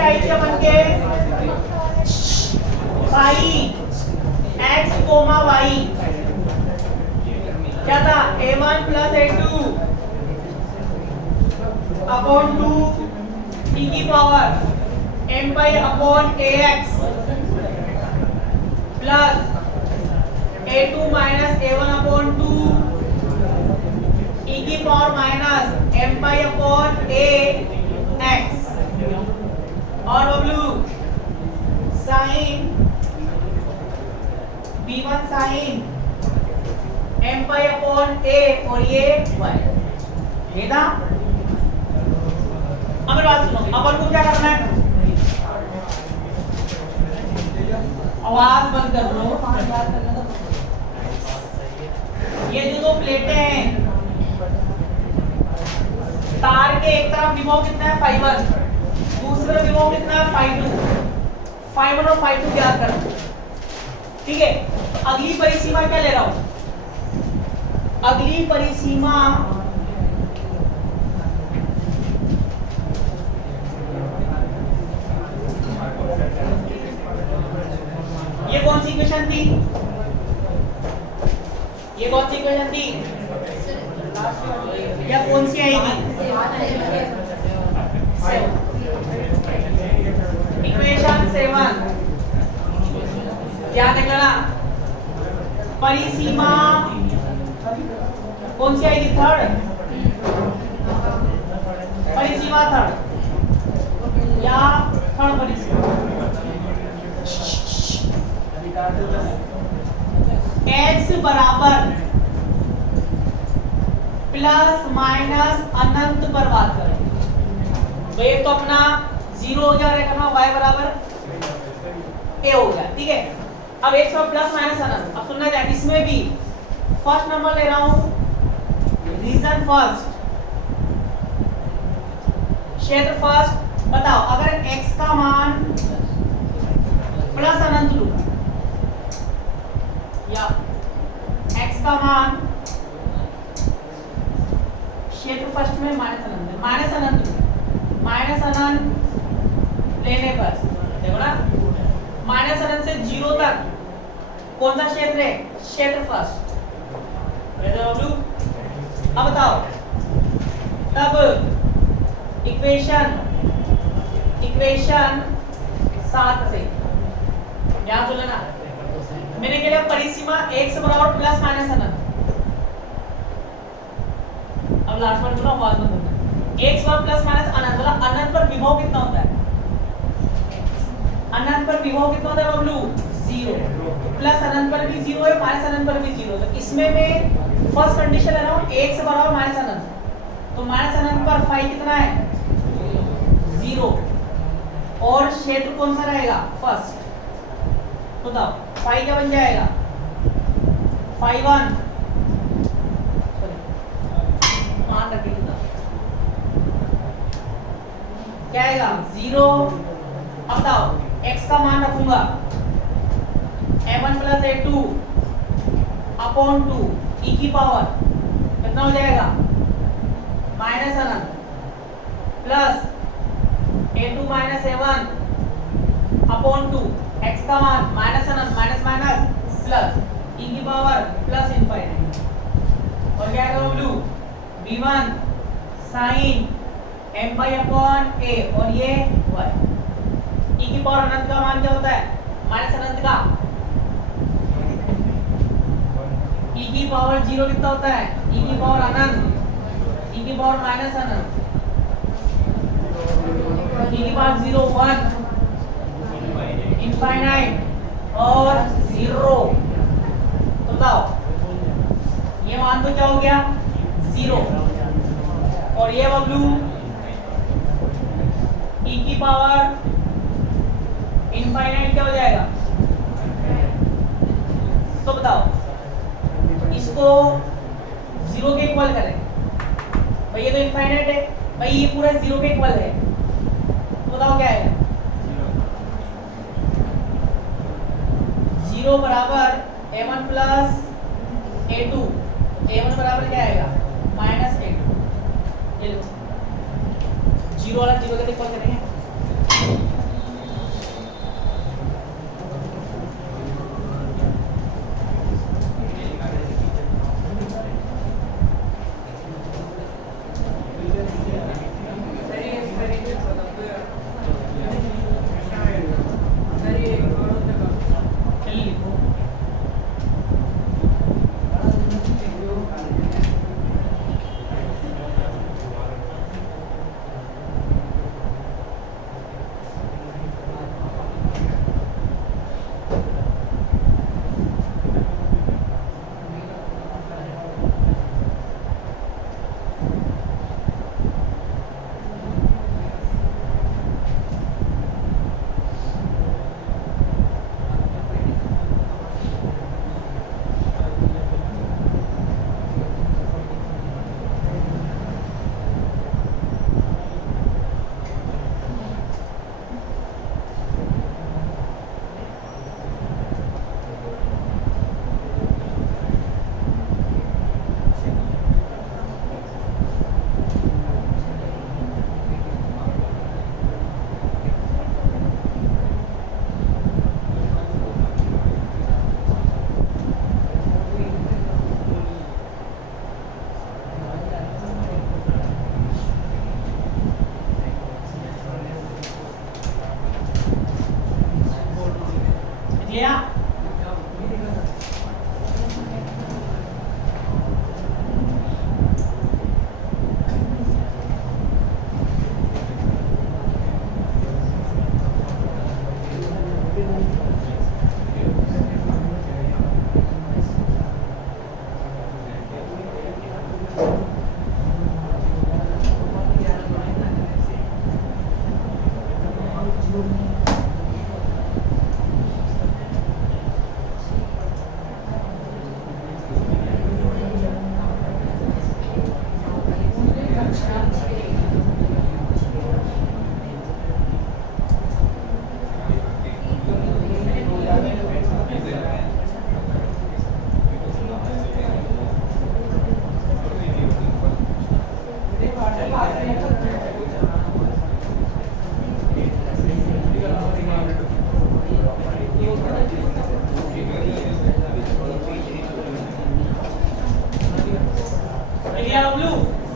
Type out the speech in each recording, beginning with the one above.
क्या आई थी अपन के साइन x, y क्या था a1 plus a2 upon 2 e की power m pi upon ax plus a2 minus a1 upon 2 e की power minus m pi upon ax और w sine b1 sine m pi upon a और ये y ये था। अब मेरी बात सुनो, अपन को क्या करना है, आवाज बंद कर लो। ये जो दो प्लेटें हैं, तार के एक तरफ विभव कितना है φ1, दूसरी तरफ विभव कितना है φ2, φ1 और φ2 ज्ञात करना। ठीक है, तो अगली परिसीमा क्या ले रहा हूं, अगली परिसीमा ये कौन सी इक्वेशन थी, ये कौन सी इक्वेशन थी, या कौन सी आएगी, इक्वेशन 7 क्या निकला, परिसीमा कौन सी आएगी, थर्ड, परिसीमा थर्ड या थर्ड परिसीमा, x बराबर प्लस माइनस अनंत पर बात करें तो ये तो अपना 0 हो गया, करना y बराबर a हो गया। ठीक है, अब x पर प्लस माइनस अनंत। अब सुनना चाहिए, इसमें भी फर्स्ट नंबर ले रहा हूं, रीजन फर्स्ट, क्षेत्र फर्स्ट। बताओ अगर x का मान प्लस अनंत लूं या x का मान क्षेत्र फर्स्ट में माइनस अनंत है, माइनस अनंत लेने पर देखो ना, माइनस अनंत से 0 तक कौन सा क्षेत्र है, क्षेत्र फर्स्ट। अब बताओ तब इक्वेशन 7 से याद हो लेना, मैंने क्या लिया, परिसीमा x बराबर प्लस माइनस अनंत। अब लास्ट वन बोला, आवाज मत बोलना, x बराबर प्लस माइनस अनंत, मतलब अनंत पर विभव कितना होता है, अनंत पर विभव कितना होता है बबलू, 0। प्लस अनंत पर भी 0 है, माइनस अनंत पर भी 0 है। तो इसमें मैं फर्स्ट कंडीशन ले रहा हूं x बराबर माइनस अनंत, तो माइनस अनंत पर फाई कितना है, 0, और क्षेत्र कौन सा रहेगा, फर्स्ट। बताओ फाई क्या बन जाएगा, φ1 मान रखिए क्या आएगा, 0। अब बताओ x का मान रखूंगा a1 plus a2 upon 2 e की पावर कितना हो जाएगा, माइनस अनंत plus a2 minus a1 upon 2, x का मान माइनस अनंत माइनस माइनस प्लस e की पावर प्लस इनफाइनाइट, और क्या आएगा blue, b1 sine m pi upon a और ये y। e की पावर अनंत का मान क्या होता है, माइनस अनंत का, e की पावर 0 कितना होता है, e की पावर अनंत, e की पावर माइनस अनंत, e की पावर 0 1 इनफाइनाइट और 0। तो बताओ ये मान तो क्या हो गया, 0, और ये बबलू e की पावर इनफाइनाइट क्या हो जाएगा। तो बताओ इसको 0 के इक्वल करें, भाई ये तो इनफाइनाइट है, भाई ये पूरा 0 के इक्वल है, तो बताओ क्या है, 0 बराबर a1 प्लस a2, a1 बराबर क्या आएगा, माइनस a2। ये लो 0 वाला 0 के इक्वल करेंगे,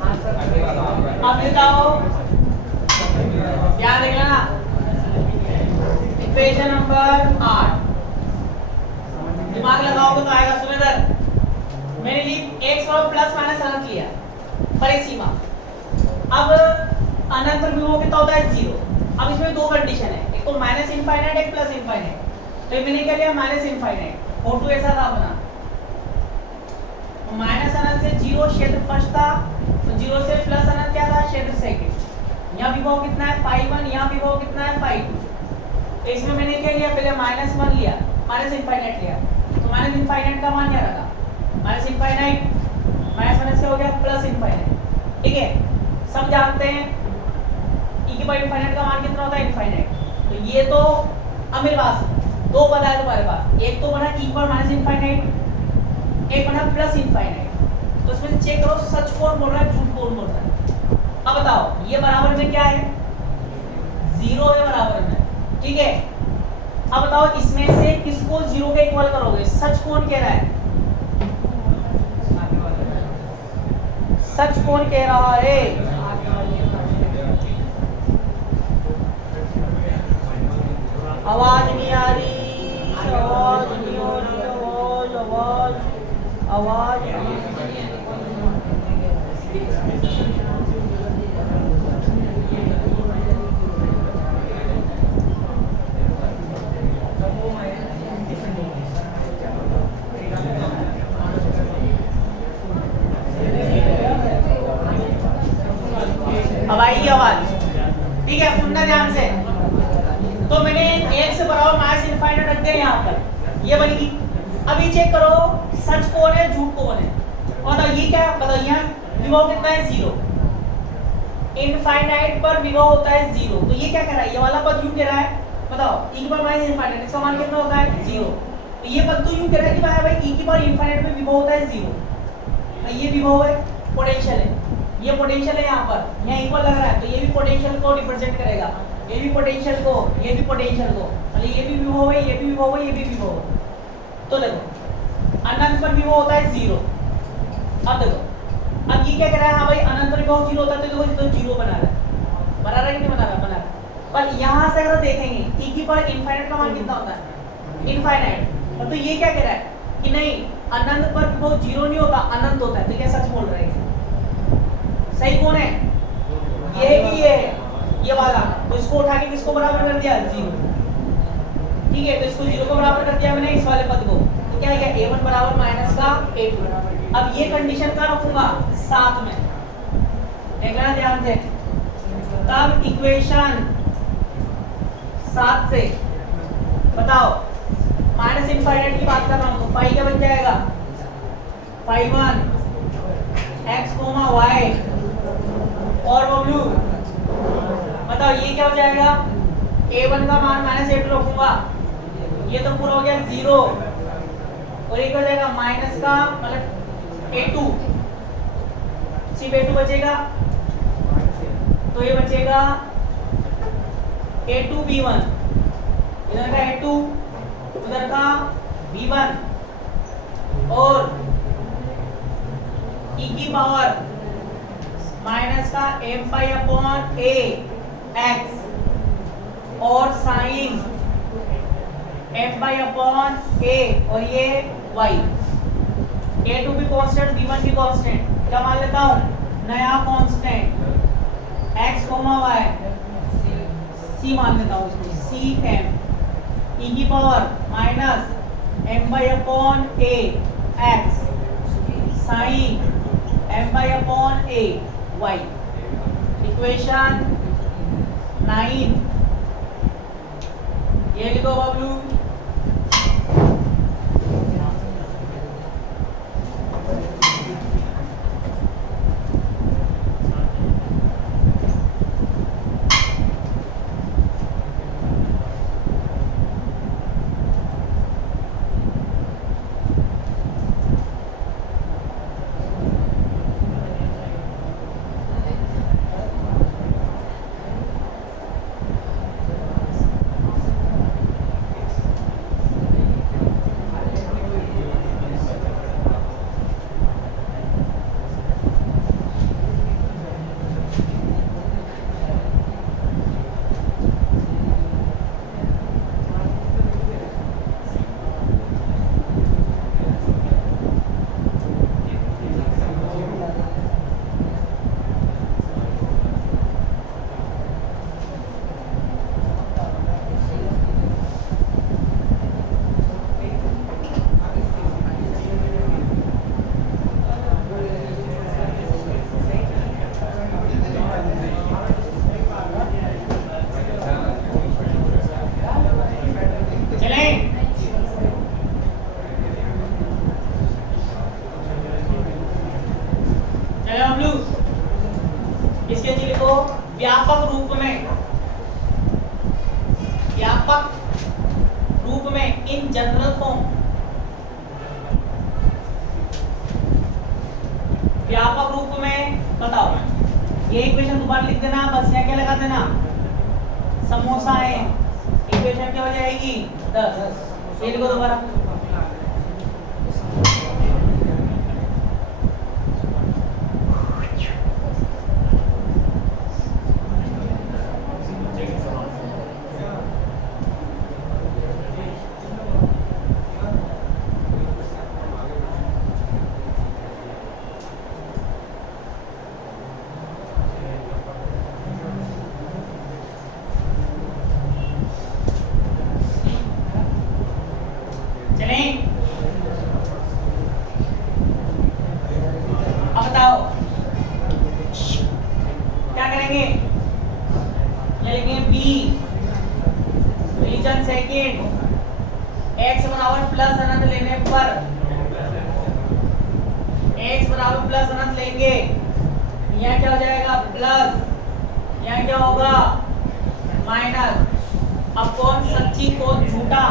अब बताओ, ध्यान देख लेना, इक्वेशन नंबर 8 दिमाग लगाओगे तो आएगा। सुनिधर, मैंने ली x को प्लस माइनस अनंत लिया परिसीमा। अब अनंत विभव कितना होता है 0। अब इसमें दो कंडीशन है, एक तो माइनस इनफाइनाइट, एक प्लस इनफाइनाइट। तो मैंने क्या लिया माइनस इनफाइनाइट, फोटो ऐसा था अपना। माइनस अनंत से 0 क्षेत्र फर्स्ट था, तो 0 से प्लस अनंत क्या था क्षेत्र सेकंड। यहाँ विभव कितना है φ1, यहाँ विभव कितना है φ2। तो इसमें मैंने क्या लिया, पहले -1 लिया, माइनस इनफाइनाइट लिया। तो माइनस इनफाइनाइट का मान क्या रखा, माइनस इनफाइनाइट माइनस माइनस क्या हो गया प्लस इनफाइनाइट। ठीक है, सब जानते हैं e की पावर इनफाइनाइट का मान कितना होता है इनफाइनाइट। तो ये तो अब मेरे पास दो पद है तुम्हारे पास, एक तो बना e की पावर माइनस इनफाइनाइट, एक बना प्लस इनफाइनाइट। तो इसमें चेक करो सच कौन बोल रहा है झूठ कौन बोल रहा है। अब बताओ ये बराबर में क्या है 0 है बराबर में। ठीक है, अब बताओ इसमें से किसको 0 के इक्वल करोगे, सच कौन कह रहा है, सच कौन कह रहा है। आवाज नहीं आ रही, आवाज नहीं आ रही, आवाज आवाज आवाज। अब आएगी आवाज, ठीक है, सुनना ध्यान से। तो मैंने x बराबर माइनस इनफाइनाइट रख दिया यहाँ पर, ये बनेगी। अभी चेक करो सच कौन है झूठ कौन है। और बताओ ये क्या, बताओ यहाँ विभव कितना है 0, इनफाइनाइट पर विभव होता है 0। तो ये क्या कह रहा है, ये वाला पद यूं कह रहा है, बताओ e की पावर माइनस इनफाइनाइट इसका मान कितना होता है 0। तो ये पद तो यूं कह रहा है कि भाई e की पावर इनफाइनाइट में विभव होता है 0। ये विभव है, पोटेंशियल है, ये पोटेंशियल है यहाँ पर, यहाँ इक्वल लग रहा है, तो ये भी पोटेंशियल को रिप्रेजेंट करेगा, ये भी पोटेंशियल को, ये भी पोटेंशियल को, मतलब ये भी विभव है, ये भी विभव है, ये भी विभव है। तो देखो अनंत पर विभव होता है 0। अब देखो, अब ये क्या कह रहा है, हाँ भाई अनंत पर विभव 0 होता है, तो देखो 0 बना रहा है, बना रहा है कि नहीं बना रहा, बना रहा है। पर यहाँ से अगर देखेंगे e की पावर इनफाइनाइट का मान कितना होता है इनफाइनाइट। तो ये क्या कह रहा है कि नहीं अनंत पर विभव 0 नहीं होता, अनंत होता है। तो क्या सच बोल रहा है, सही कौन है, ये है कि ये है, ये वाला। तो इसको उठा के किसको बराबर कर दिया 0। ठीक है, तो इसको 0 को बराबर कर दिया मैंने इस वाले पद को। तो क्या है a1 बराबर माइनस का a2। अब ये कंडीशन का रखूंगा साथ में, देखना ध्यान से। तब इक्वेशन 7 से बताओ माइनस इनफाइनाइट की बात कर रहा हूं, तो फाई क्या बन जाएगा φ1 x, y और बबलू बताओ ये क्या हो जाएगा, a1 का मान माइनस a2 रखूंगा, ये तो पूरा हो गया 0, और ये क्या हो जाएगा माइनस का मतलब a2, सिर्फ a2 बचेगा। तो ये बचेगा a2 b1, इधर का a2 उधर का b1, और e की पावर माइनस का m pi upon a x और sine m pi upon a और ये y। a2 भी कांस्टेंट, b1 भी कांस्टेंट, क्या मान लेता हूँ नया कांस्टेंट x, y c मान लेता हूँ इसको c m e की power minus m pi upon a x sine m pi upon a y। Equation 9 ये लिखो बबलू। इसके नीचे लिखो व्यापक रूप में, व्यापक रूप में, इन जनरल फॉर्म, व्यापक रूप में बताओ। ये इक्वेशन दोबारा लिख देना, बस यहाँ क्या लगा देना, समोसा है। इक्वेशन क्या हो जाएगी 10। ये लिखो दोबारा, x बराबर प्लस अनंत लेने पर, x बराबर प्लस अनंत लेंगे, यहाँ क्या हो जाएगा प्लस, यहाँ क्या होगा माइनस। अब कौन सच्ची कौन झूठा,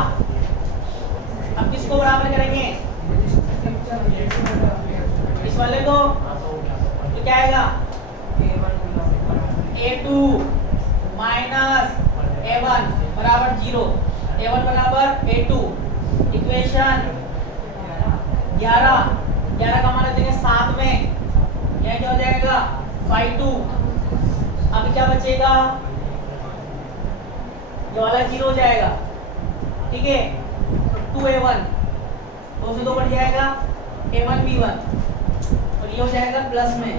अब किसको बराबर करेंगे, इस वाले को, तो क्या आएगा a2 माइनस a1 बराबर 0, a1 बराबर a2। इक्वेशन 11 का मान देंगे 7 में, यह क्या हो जाएगा 5/2। अब क्या बचेगा, ये वाला 0 हो जाएगा, ठीक है। 2a1 2 से 2 बढ़ जाएगा a1 b1, और ये हो जाएगा प्लस में, ये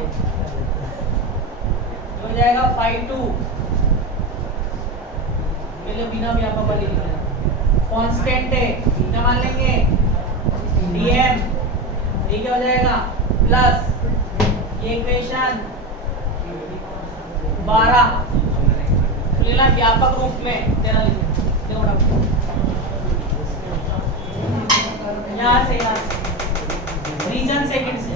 हो जाएगा 5/2। पहले बिना व्यापक वाली लिखना, कांस्टेंट है क्या मान लेंगे dm, ये क्या हो जाएगा प्लस ये इक्वेशन 12 लेना व्यापक रूप में तेरा यहाँ से रीजन सेकंड से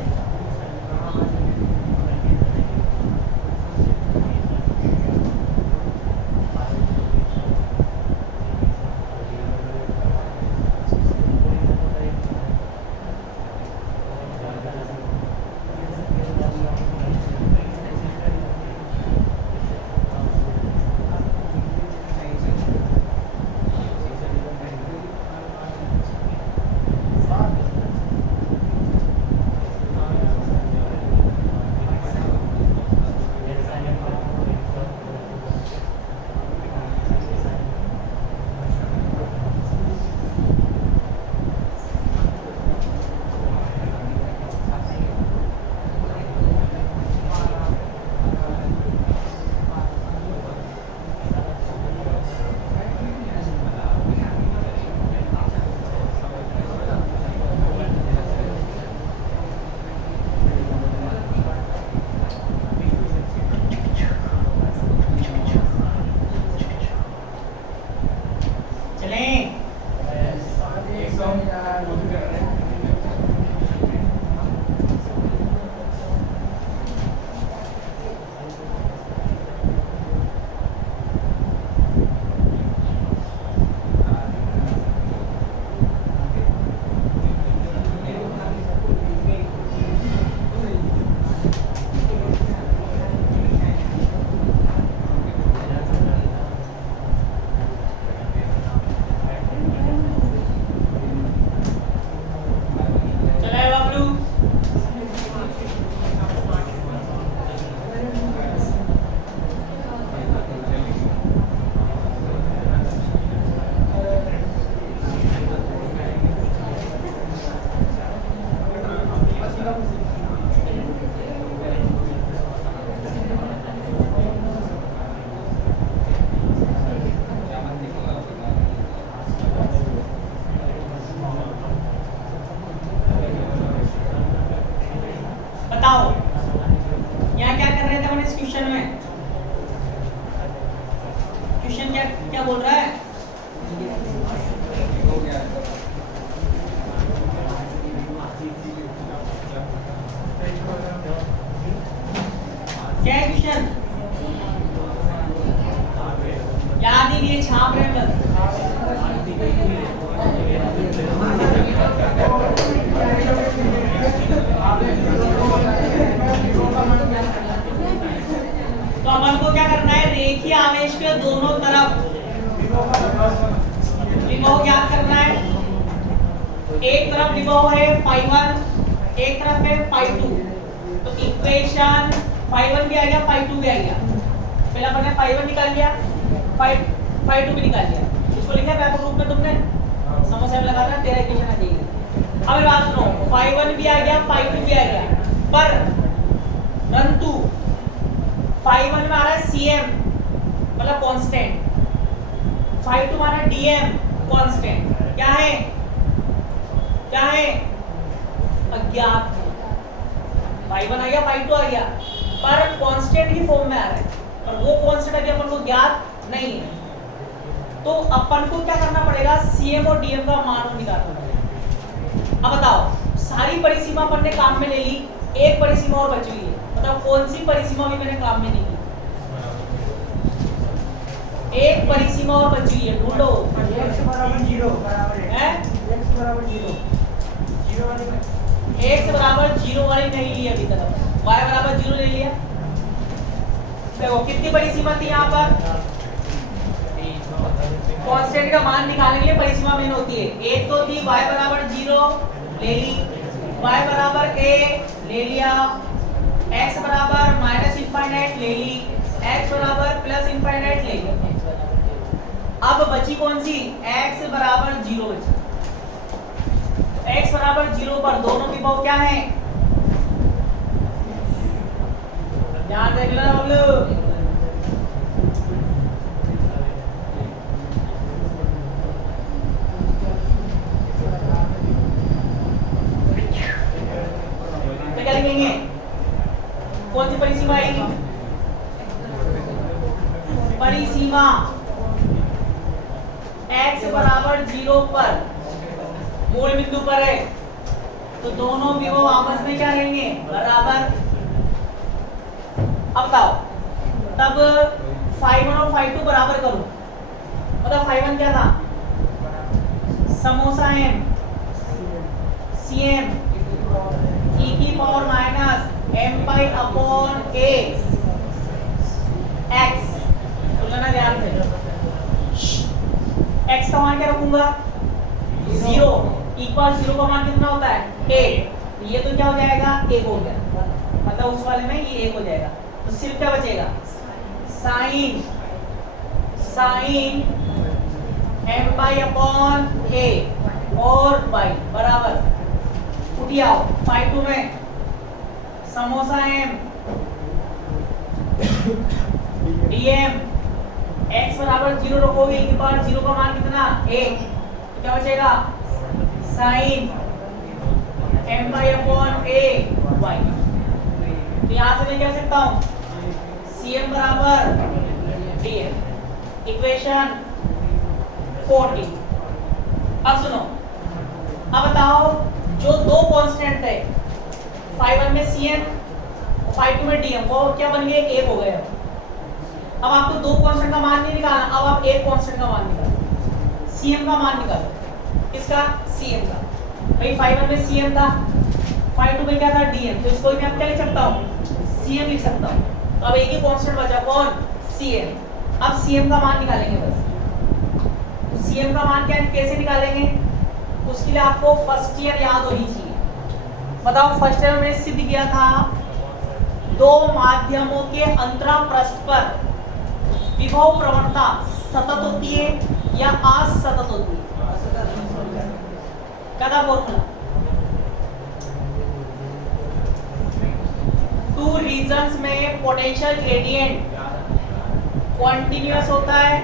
क्या बोल रहा है? क्या है क्वेश्चन? याद ही नहीं, छाप रहे बस। तो अपन को क्या करना है, रेखीय आवेश के दोनों तरफ विभव ज्ञात करना है। एक तरफ विभव है φ1, एक तरफ है φ2। तो इक्वेशन φ1 भी आ गया, φ2 भी आ गया। पहले अपन ने φ1 निकाल लिया, φ2 भी निकाल लिया। इसको लिखा व्यापक रूप में तुमने, समस्या में लगा था, तेरा इक्वेशन आ जाएगी। अब बात सुनो, φ1 भी आ गया, φ2 भी आ गया, पर परंतु φ1 में आ रहा है cm मतलब कांस्टेंट, φ2 में आ रहा है dm कांस्टेंट। क्या है? क्या है? अज्ञात। φ1 आ गया, φ2 आ गया, पर कांस्टेंट की फॉर्म में आ रहा है, और वो कांस्टेंट अभी अपन को ज्ञात नहीं है। तो अपन को क्या करना पड़ेगा, cm और dm का मान निकालना पड़ेगा। अब बताओ, सारी परिसीमा अपन ने काम में ले ली, एक परिसीमा और बच गई है। बताओ कौन सी परिसीमा भी मैंने काम में नहीं ली? एक परिसीमा और बच गई है, ढूंढो। x बराबर 0 है, x बराबर 0 वाली x बराबर 0 वाली नहीं ली अभी तक, y बराबर 0 ले लिया। देखो कितनी परिसीमा थी यहाँ पर, कांस्टेंट का मान निकालने के लिए परिसीमा मेन होती है। एक तो थी y बराबर 0 ले ली, y बराबर a ले लिया, x बराबर -∞ ले ली, x बराबर +∞ ले लिया। अब बची कौन सी, x बराबर 0 बची। x बराबर 0 पर दोनों विभव क्या है, ध्यान देख लेना हम लोग। तो क्या लिखेंगे, कौन सी परिसीमा आएगी, परिसीमा x बराबर 0 पर मूल बिंदु पर है, तो दोनों विभव आपस में क्या रहेंगे, बराबर। अब बताओ, तब φ1 और φ2 बराबर करो। मतलब φ1 क्या था, समोसा m cm e की power -m pi upon a x। सुनना ध्यान से, x का मान क्या रखूंगा, 0 इक्वल 0 का मान कितना होता है, 1। ये तो क्या हो जाएगा, 1 हो गया, मतलब उस वाले में ये 1 हो जाएगा। तो सिर्फ क्या बचेगा, sine m pi upon a और y बराबर उठी आओ। φ2 में समोसा m dm x बराबर 0 रखोगे, एक बार 0 का मान कितना, 1। तो क्या बचेगा, sine m pi upon a y। तो यहाँ से मैं क्या सकता हूँ, cm बराबर dm, इक्वेशन 40। अब सुनो, अब बताओ, जो दो कांस्टेंट है, φ1 में cm, φ2 में dm, वो क्या बन गए, एक हो गए। अब आपको दो कांस्टेंट का मान नहीं निकालना, अब आप एक कांस्टेंट का मान निकालो, cm का मान निकालो। किसका, cm का। भाई φ1 में cm था, φ2 में क्या था, dm। तो इसको मैं क्या लिख सकता हूँ, cm लिख सकता हूँ। तो अब एक ही कांस्टेंट बचा, कौन, cm। अब cm का मान निकालेंगे बस। तो cm का मान क्या, कैसे निकालेंगे, उसके लिए आपको फर्स्ट ईयर याद होनी चाहिए। बताओ, फर्स्ट ईयर में सिद्ध किया था, दो माध्यमों के अंतरा पृष्ठ पर विभव प्रवणता सतत होती है या असतत होती है। क्या था फॉर्मूला, टू रीजन्स में पोटेंशियल ग्रेडियंट कॉन्टिन्यूअस होता है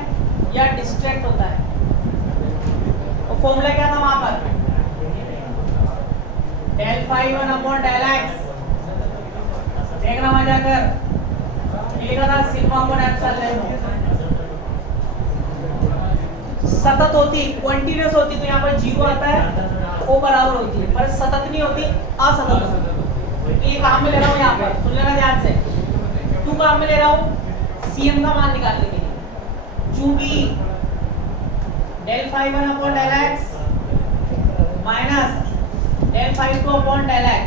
या डिस्ट्रैक्ट होता है। तो फॉर्मूला क्या था वहां पर, del phi 1 upon del x, देखना वहां जाकर, लिखा था सिग्मा अपॉन एप्सिलॉन। सतत होती, कंटीन्यूअस होती तो यहाँ पर 0 आता है, वो बराबर होती है, पर सतत नहीं होती, असतत होती। ये काम में ले रहा हूँ यहाँ पर, सुन लेना ध्यान से। टू काम में ले रहा हूँ CM का मान निकालने के लिए, चूंकि del phi 1 upon del x minus del phi 2 upon del x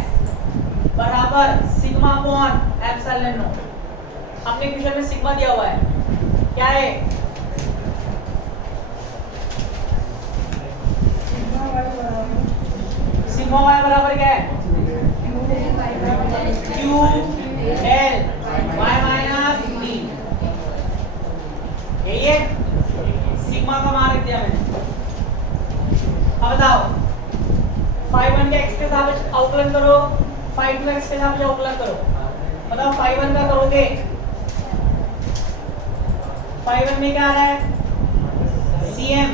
बराबर सिग्मा अपॉन एप्सिलॉन नॉट। हमने क्वेश्चन में सिग्मा दिया हुआ है, क्या है? सिग्मा y बराबर क्या है? q del y minus d। यही है, सिग्मा का मान रख दिया मैंने। अब बताओ phi 1 के x के साथ अवकलन करो, phi 2 x के साथ अवकलन करो। बताओ phi 1 का करोगे, phi 1 में क्या आ रहा है? CM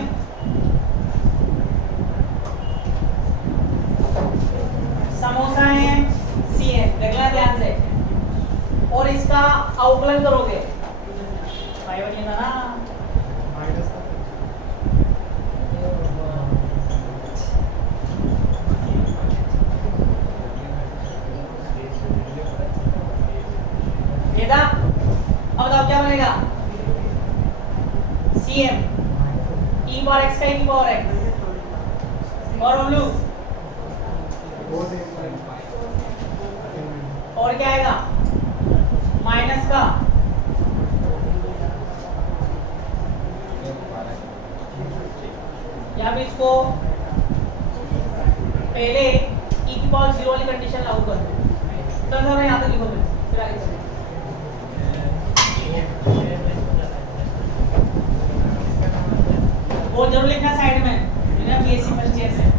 समोसा है CM, देखना ध्यान से। और इसका अवकलन करोगे, phi 1 ये था ना, ये था। अब बताओ क्या बनेगा? CM e पावर x का e पावर x और उल्लू और क्या आएगा? माइनस का या भी इसको पहले e की पावर 0 वाली कंडीशन लागू कर दो। तो सर यहाँ तक लिखो, फिर आगे चलें। वो जरूर लिखना साइड में, बिना बीएससी फर्स्ट ईयर से।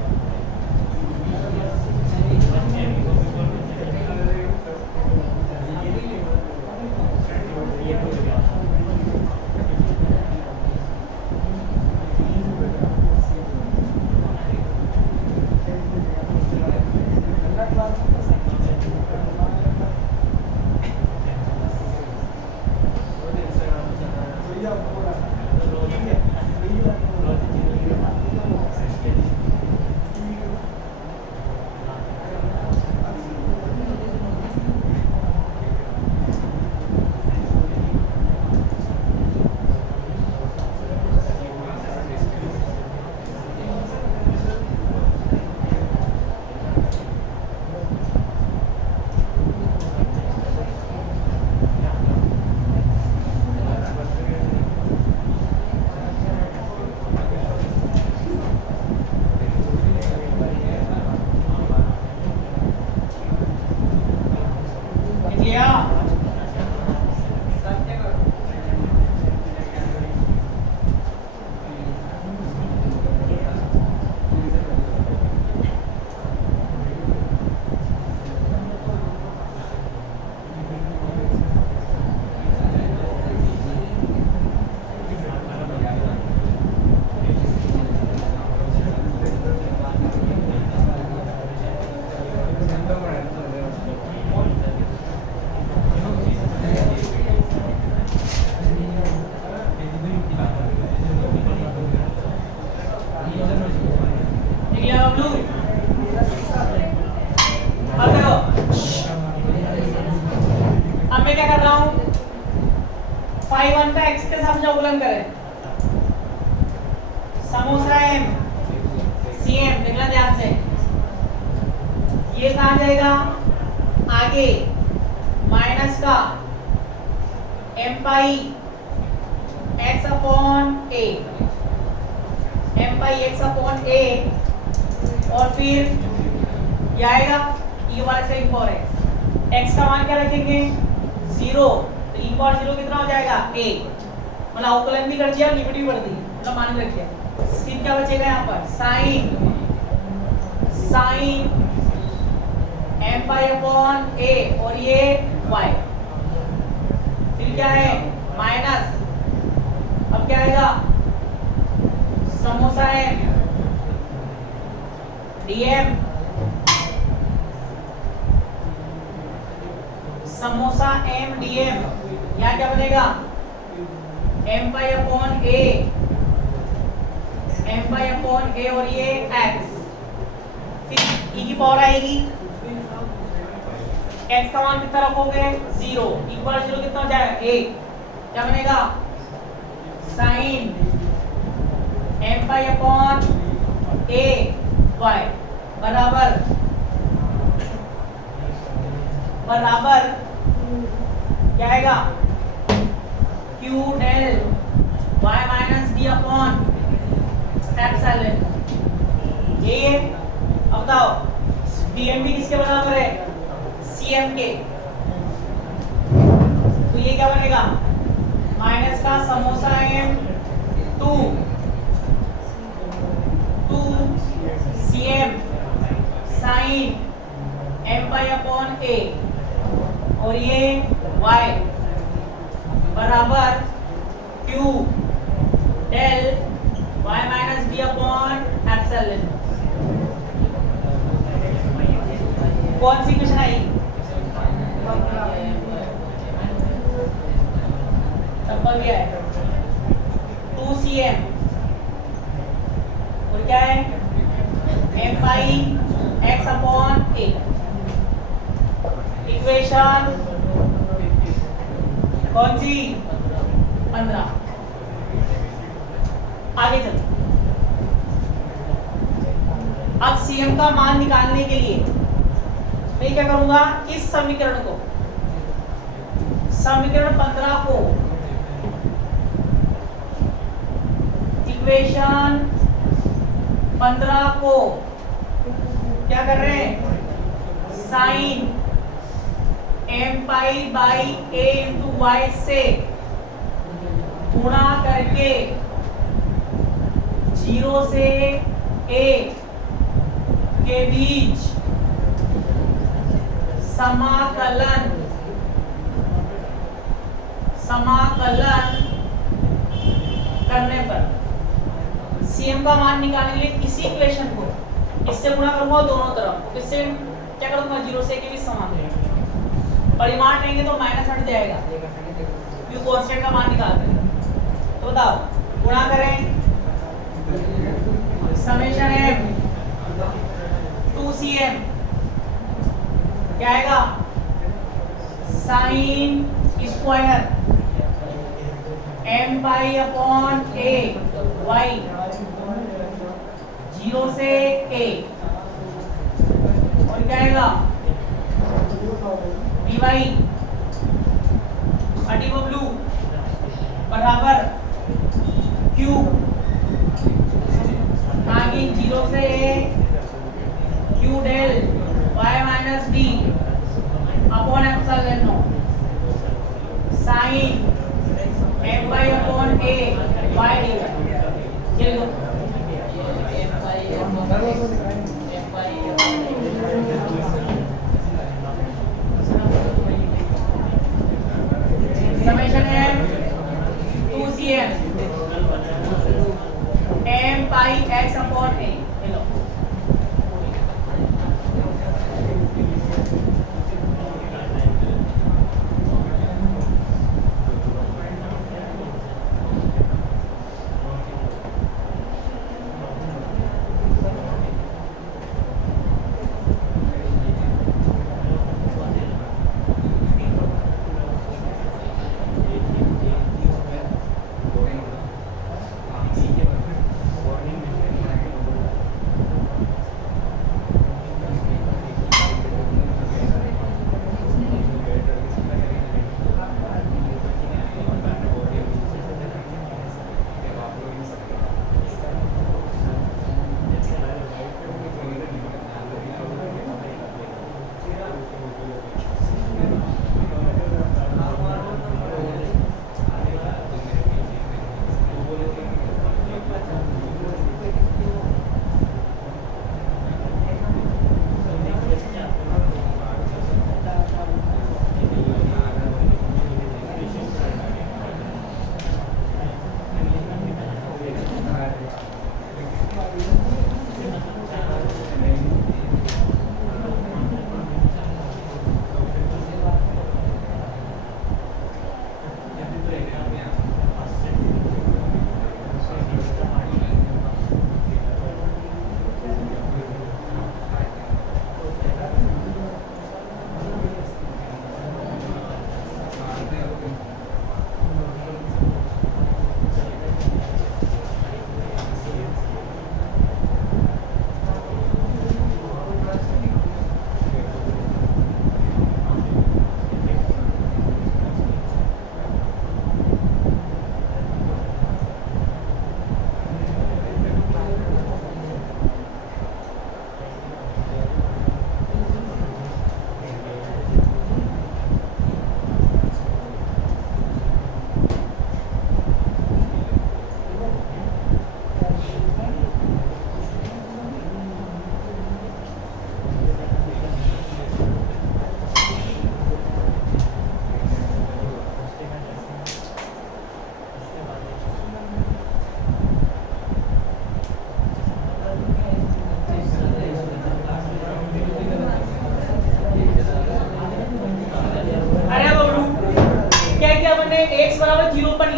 अवकलन करें, समोसा m CM, देखना ध्यान से। ये कहाँ जाएगा? आगे माइनस का m pi x upon a, m pi x upon a, और फिर ये आएगा e वाले से e पावर x का मान क्या रखेंगे? 0, तो e पावर 0 कितना हो जाएगा? a। मतलब अवकलन भी कर दिया, लिमिट भी कर दी, मतलब मान रख दिया। फिर क्या बचेगा यहाँ पर? Sine m pi upon a और ये y, फिर क्या है? माइनस, अब क्या आएगा? Samosa m dm, samosa m dm, यहाँ क्या बनेगा? m पाई अपॉन a और ये x, फिर e की पावर आएगी x का मान कितना रखोगे 0 इक्वल 0 कितना हो जाएगा 1 क्या बनेगा sin m pi upon a y बराबर क्या आएगा q del y minus d upon epsilon ये अब बताओ dm भी किसके बराबर है cm के तो ये क्या बनेगा माइनस का समोसा m 2 cm sin m pi upon a और ये y बराबर q del y minus d upon epsilon कौन सी इक्वेशन आई सिंपल भी है 2cm और क्या है m pi x upon a equation कौन सी 15 आगे चलते अब cm का मान निकालने के लिए मैं क्या करूंगा इस समीकरण को समीकरण 15 को इक्वेशन 15 को क्या कर रहे हैं sine m pi by a into Y से गुणा करके 0 से a के बीच समाकलन करने पर cm का मान निकालने के लिए इसी इक्वेशन को इससे गुणा करूंगा दोनों तरफ इससे क्या करूंगा 0 से a के बीच समाकलन परिमाण लेंगे तो माइनस हट जाएगा क्योंकि कांस्टेंट का मान निकालते हैं तो बताओ गुणा करें समेशन m 2cm क्या आएगा sine square m pi upon a y 0 से a और क्या आएगा dy w बराबर q आगे 0 से a q del y minus d upon epsilon sine m by upon a y dy ये लो summation m 2cm m pi x upon a ये लो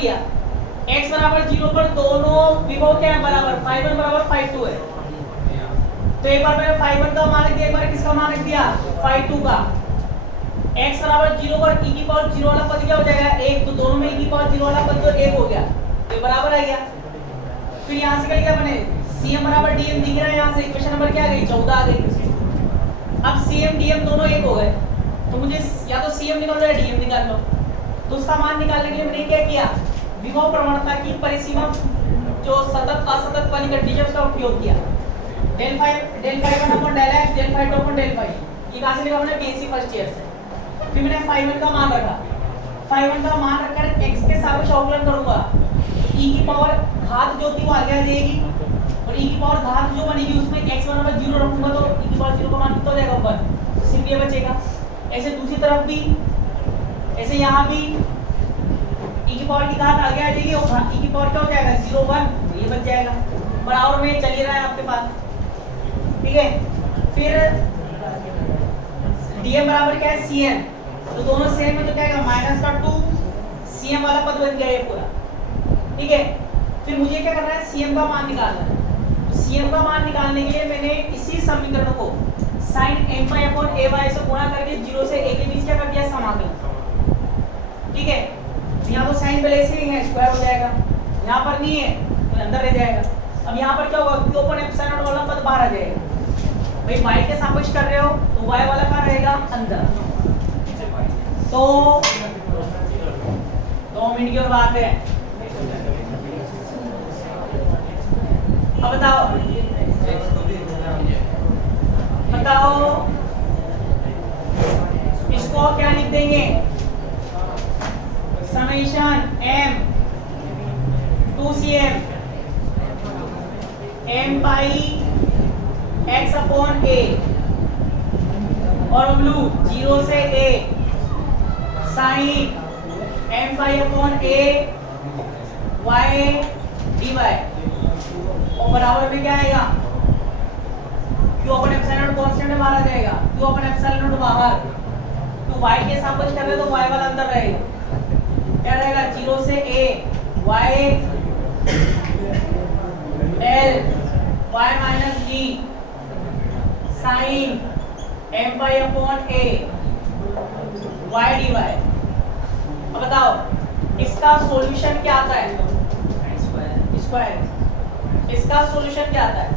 दिया x बराबर 0 पर दोनों विभव क्या है बराबर, phi 1 बराबर phi 2 है। तो एक बार मैंने phi 1 का मान लिख दिया, एक बार किसका मान लिख दिया, phi 2 का। x बराबर 0 पर e की पावर 0 वाला पद क्या हो जाएगा, 1, तो दोनों में e की पावर 0 वाला पद तो 1 हो गया, ये बराबर आ गया। फिर यहाँ से क्या बने, cm बराबर dm दिख रहा है, यहाँ से इक्वेशन नंबर क्या आ गई, 14 आ गई। अब cm dm दोनों 1 हो गए, तो मुझे या तो cm निकाल लो या dm निकाल लो। तो उसका मान निकालने के लिए मैंने क्या किया, विभव प्रवणता की परिसीमा जो सतत असतत वाली कंडीशन का उपयोग किया। del phi 1 upon del x, del phi 2 upon del phi, ये कहाँ से लिखा हमने, बीएससी फर्स्ट ईयर से। फिर मैंने phi 1 का मान रखा, phi 1 का मान रखकर x के सापेक्ष अवकलन करूंगा, तो e की पावर घात जो थी वो आगे आ जाएगी, और e की पावर घात जो बनेगी उसमें x बराबर 0 रखूंगा, तो e की पावर 0 का मान कितना हो जाएगा, 1, तो सिर्फ ये बचेगा। ऐसे दूसरी तरफ भी, ऐसे यहाँ भी e की पावर की घात आगे आ जाएगी, और e की पावर क्या हो जाएगा, 0 1, ये बच जाएगा, बराबर में चल ही रहा है आपके पास, ठीक है। फिर dm बराबर क्या है, cm, तो दोनों सेम है, तो क्या आएगा, माइनस का 2 cm वाला पद बन गया ये पूरा, ठीक है। फिर मुझे क्या करना है, cm का मान निकालना है। तो cm का मान निकालने के लिए मैंने इसी समीकरण को sin m pi upon ay से गुणा करके 0 से a के बीच क्या कर दिया, समाकलन, ठीक है। यहाँ तो साइन पहले से ही है, स्क्वायर हो जाएगा, यहाँ पर नहीं है तो अंदर रह जाएगा। अब यहाँ पर क्या होगा, q अपॉन एप्सिलॉन वाला पद बाहर आ जाएगा, भाई y के सापेक्ष कर रहे हो तो y वाला कहाँ रहेगा, अंदर। तो 2 मिनट की और बात है। अब बताओ इसको क्या लिख देंगे, summation m 2cm m pi x upon a और ब्लू 0 से a sin m pi upon a y dy, और बराबर में क्या आएगा, q अपन एप्सिलॉन कांस्टेंट में बाहर आ जाएगा, q अपन एप्सिलॉन बाहर, तो y के सापेक्ष कर रहे तो y वाला अंदर रहेगा, क्या रहेगा, 0 से a y l y minus g sin m pi upon a y dy। अब बताओ इसका सॉल्यूशन क्या आता है, स्क्वायर, इसका सॉल्यूशन क्या आता है,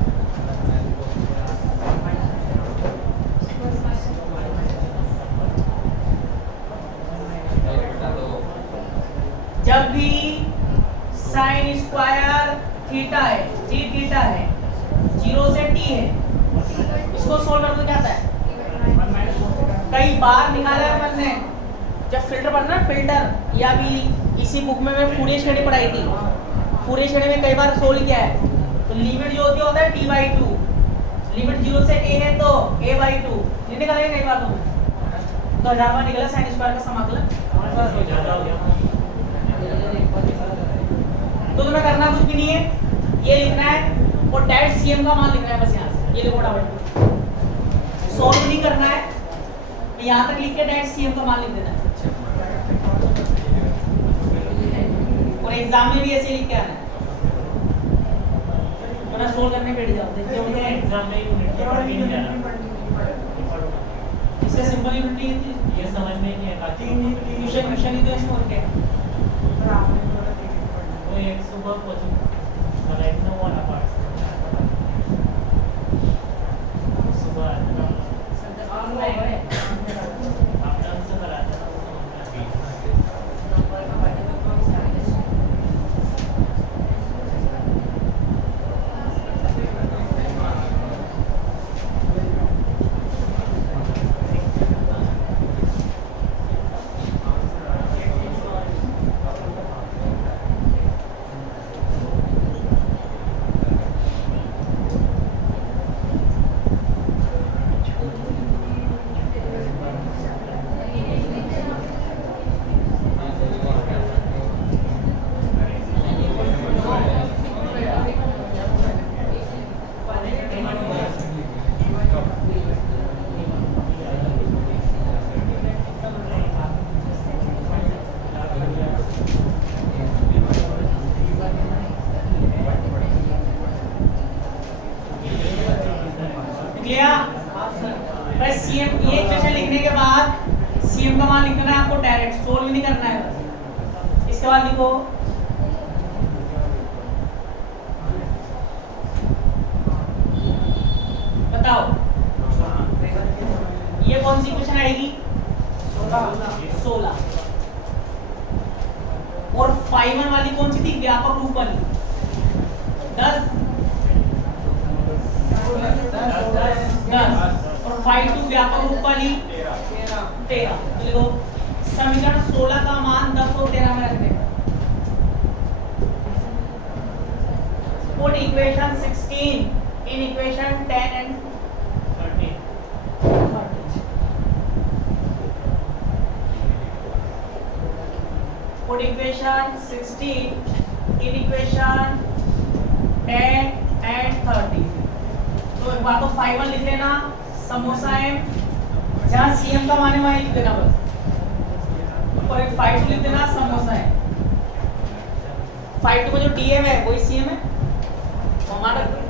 जब भी साइन स्क्वायर थीटा है, जी थीटा है, 0 से t है, इसको सोल्व करके क्या आता है, कई बार निकाला है अपन ने, जब फिल्टर पढ़ना फिल्टर, या भी इसी बुक में मैं फूरियर श्रेणी पढ़ाई थी, फूरियर श्रेणी में कई बार सोल्व किया है। तो लिमिट जो होती होता है t/2, लिमिट 0 से a है तो a/2, ये निकाला है कई बार तुमने, तो 1000 बार निकला साइन स्क्वायर का समाकलन। तो तुम्हें करना कुछ भी नहीं है, ये लिखना है और डायरेक्ट cm का मान लिखना है, बस यहाँ से ये लिखो फटाफट, सॉल्व नहीं करना है, यहाँ तक लिख के डायरेक्ट cm का मान लिख देना है, और एग्जाम में भी ऐसे लिख के आना है, वरना सोल्व करने बैठ जाओ, एग्जाम में यूनिट पढ़ के नहीं जाना, इससे सिंपल यूनिट ये समझ में नहीं आता, ट्यूशन ही तो इसमें और क्या है। वो एक सुबह कोचिंग मला एक 9 वाला पार्ट सुबह आपने हमसे कराया था इसके बाद लिखो बताओ ये कौन सी इक्वेशन आएगी 16 और 5 वाली कौन सी थी व्यापक रूप वाली 10 और 5 व्यापक रूप वाली 13 तो लिखो समीकरण 16 का मान 10 और 13 में रख देना put equation 16 in equation 10 and 13 put equation 16 in equation 10 and 30 तो एक बार तो 5 लिख लेना समोसा m जहाँ cm का मान है वहीं लिख देना बस और एक 5 लिख देना समोसा है 5 में जो dm है वही cm है हमारा